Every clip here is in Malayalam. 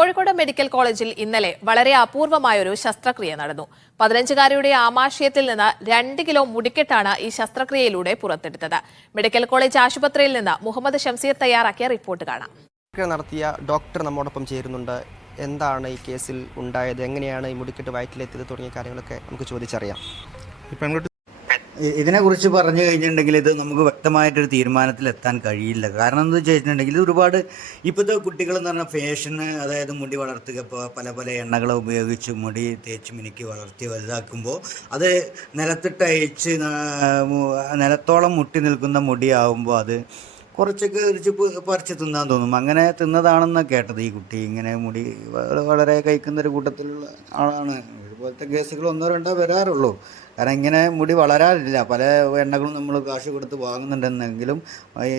കോഴിക്കോട് മെഡിക്കൽ കോളേജിൽ ഇന്നലെ വളരെ അപൂർവമായൊരു ശസ്ത്രക്രിയ നടന്നു. 15-കാരിയുടെ ആമാശയത്തിൽ നിന്ന് 2 കിലോ മുടിക്കെട്ടാണ് ഈ ശസ്ത്രക്രിയയിലൂടെ പുറത്തെടുത്തത്. മെഡിക്കൽ കോളേജ് ആശുപത്രിയിൽ നിന്ന് മുഹമ്മദ് ഷംസീർ തയ്യാറാക്കിയ റിപ്പോർട്ട് കാണാം. നടത്തിയ ഡോക്ടർ നമ്മോടൊപ്പം ചേരുന്നുണ്ട്. എന്താണ് ഈ കേസിൽ ഉണ്ടായത്, എങ്ങനെയാണ് ഈ മുടിക്കെട്ട് വയറ്റിലെത്തിയത് തുടങ്ങിയ കാര്യങ്ങളൊക്കെ നമുക്ക് ചോദിച്ചറിയാം. ഇതിനെക്കുറിച്ച് പറഞ്ഞു കഴിഞ്ഞിട്ടുണ്ടെങ്കിൽ ഇത് നമുക്ക് വ്യക്തമായിട്ടൊരു തീരുമാനത്തിലെത്താൻ കഴിയില്ല. കാരണം എന്താ വെച്ചിട്ടുണ്ടെങ്കിൽ ഇത് ഒരുപാട് ഇപ്പോഴത്തെ കുട്ടികളെന്ന് പറഞ്ഞാൽ ഫാഷന്, അതായത് മുടി വളർത്തുക, ഇപ്പോൾ പല പല എണ്ണകൾ ഉപയോഗിച്ച് മുടി തേച്ച് മിനുക്കി വളർത്തി വലുതാക്കുമ്പോൾ അത് നിലത്തിട്ട് അയച്ച് നിലത്തോളം മുട്ടി നിൽക്കുന്ന മുടിയാവുമ്പോൾ അത് കുറച്ചൊക്കെ പറിച്ച് തിന്നാൻ തോന്നും. അങ്ങനെ തിന്നതാണെന്ന് കേട്ടത്. ഈ കുട്ടി ഇങ്ങനെ മുടി വളരെ കഴിക്കുന്നൊരു കൂട്ടത്തിലുള്ള ആളാണ്. ഇതുപോലത്തെ കേസുകൾ 1-2 വരാറുള്ളൂ. കാരണം ഇങ്ങനെ മുടി വളരാറില്ല. പല എണ്ണകളും നമ്മൾ കാശ് കൊടുത്ത് വാങ്ങുന്നുണ്ടെന്നെങ്കിലും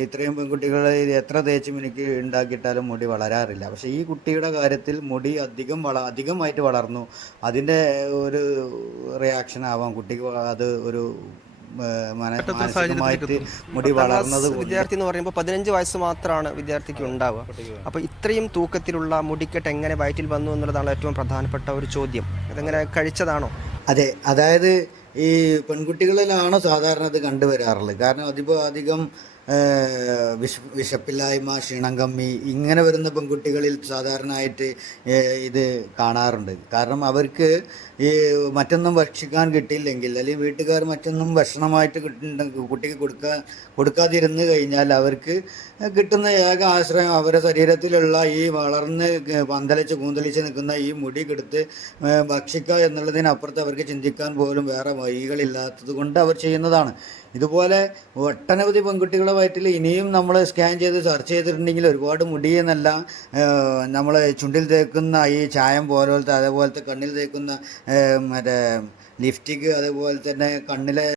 ഇത്രയും പെൺകുട്ടികൾ എത്ര തേച്ച് മിനുക്കി ഉണ്ടാക്കിയിട്ടാലും മുടി വളരാറില്ല. പക്ഷേ ഈ കുട്ടിയുടെ കാര്യത്തിൽ മുടി അധികമായിട്ട് വളർന്നു. അതിൻ്റെ ഒരു റിയാക്ഷൻ ആവാം കുട്ടിക്ക്. അത് ഒരു മാനസികമായിട്ട് മുടി വളർന്നത്. വിദ്യാർത്ഥി എന്ന് പറയുമ്പോൾ 15 വയസ്സ് മാത്രമാണ് വിദ്യാർത്ഥിക്ക് ഉണ്ടാവുക. അപ്പോൾ ഇത്രയും തൂക്കത്തിലുള്ള മുടിക്കെട്ട് എങ്ങനെ വയറ്റിൽ വന്നു എന്നുള്ളതാണ് ഏറ്റവും പ്രധാനപ്പെട്ട ഒരു ചോദ്യം. ഇതെങ്ങനെ കഴിച്ചതാണോ? അതെ, അതായത് ഈ പെൺകുട്ടികളിലാണ് സാധാരണ ഇത് കണ്ടുവരാറുള്ളത്. കാരണം അധികം വിശപ്പില്ലായ്മ, ക്ഷീണം കമ്മി, ഇങ്ങനെ വരുന്ന പെൺകുട്ടികളിൽ സാധാരണയായിട്ട് ഇത് കാണാറുണ്ട്. കാരണം അവർക്ക് ഈ മറ്റൊന്നും ഭക്ഷിക്കാൻ കിട്ടിയില്ലെങ്കിൽ, അല്ലെങ്കിൽ വീട്ടുകാർ മറ്റൊന്നും ഭക്ഷണമായിട്ട് കുട്ടിക്ക് കൊടുക്കാതിരുന്ന് കഴിഞ്ഞാൽ അവർക്ക് കിട്ടുന്ന ഏക ആശ്രയം അവരുടെ ശരീരത്തിലുള്ള ഈ വളർന്ന് കൂന്തലിച്ച് നിൽക്കുന്ന ഈ മുടി കെടുത്ത് ഭക്ഷിക്കുക എന്നുള്ളതിനപ്പുറത്ത് അവർക്ക് ചിന്തിക്കാൻ പോലും വേറെ വഴികളില്ലാത്തത് കൊണ്ട് അവർ ചെയ്യുന്നതാണ്. ഇതുപോലെ ഒട്ടനവധി പെൺകുട്ടികളുടെ വയറ്റിൽ ഇനിയും നമ്മൾ സ്കാൻ ചെയ്ത് സെർച്ച് ചെയ്തിട്ടുണ്ടെങ്കിൽ ഒരുപാട് മുടിയെന്നല്ല, നമ്മൾ ചുണ്ടിൽ തേക്കുന്ന ഈ ചായം പോലത്തെ, അതേപോലത്തെ കണ്ണിൽ തേക്കുന്ന മറ്റേ ലിപ്സ്റ്റിക്ക്, അതേപോലെ തന്നെ കണ്ണിലെ